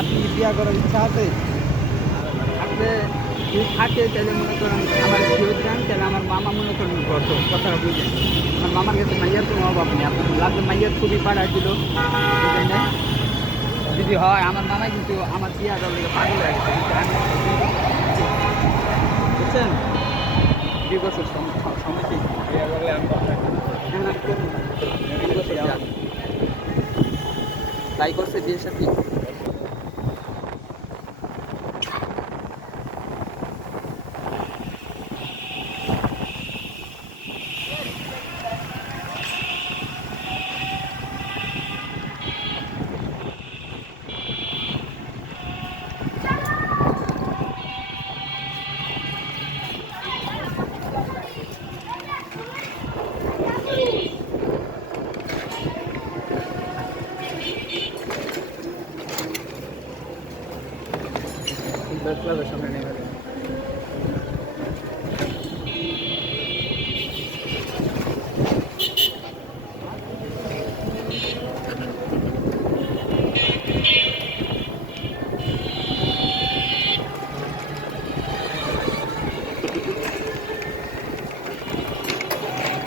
আপনি কি বিয়া করার ইচ্ছা আছে? আপনি যদি থাকে তাহলে মনে করেন আমার ফিরত দেন, তাহলে আমার মামা মনে করেন গত কথাটা বুঝেন। আমার মামার কাছে মাইয়ার কোনো অভাব নেই, আপনি লাগবে মাইয়ার ছবি পাঠাই দিল বুঝলেন না? যদি হয় আমার মামাই কিন্তু আমার বিয়া দেওয়ার লেগে পাগল হয়ে গেছে, কিন্তু আমি বুঝছেন 2 বছর সমিতি বিয়া করলে আমি বাসায় এখন আমি করবো না, 2 বছর যান তাই করছে বিয়ের সাথে। ক্লাবের সামনে নেমে